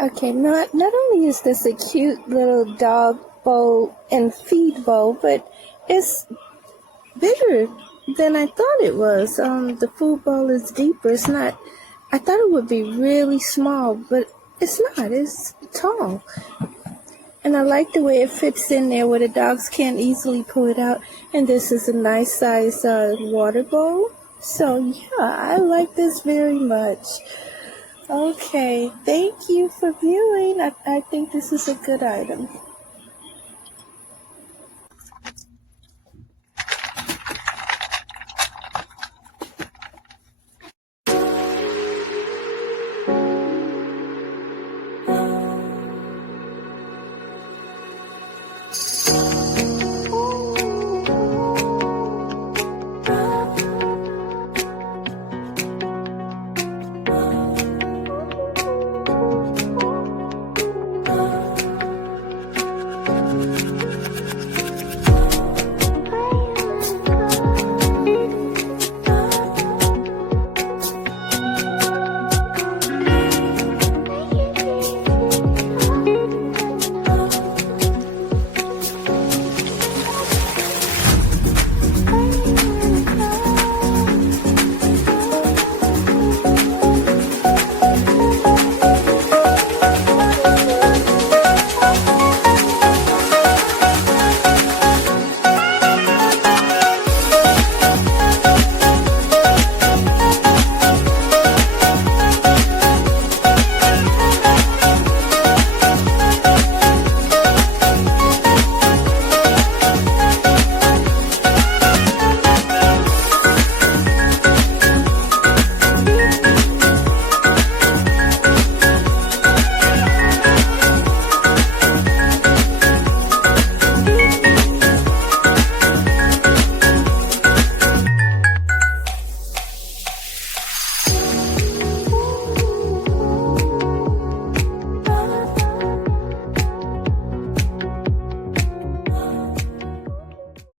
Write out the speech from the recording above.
Okay, not only is this a cute little dog bowl and feed bowl, but it's bigger than I thought it was. The food bowl is deeper. It's not. I thought it would be really small, but it's not. It's tall. And I like the way it fits in there where the dogs can't easily pull it out. And this is a nice size water bowl. So yeah, I like this very much. Okay, thank you for viewing. I think this is a good item.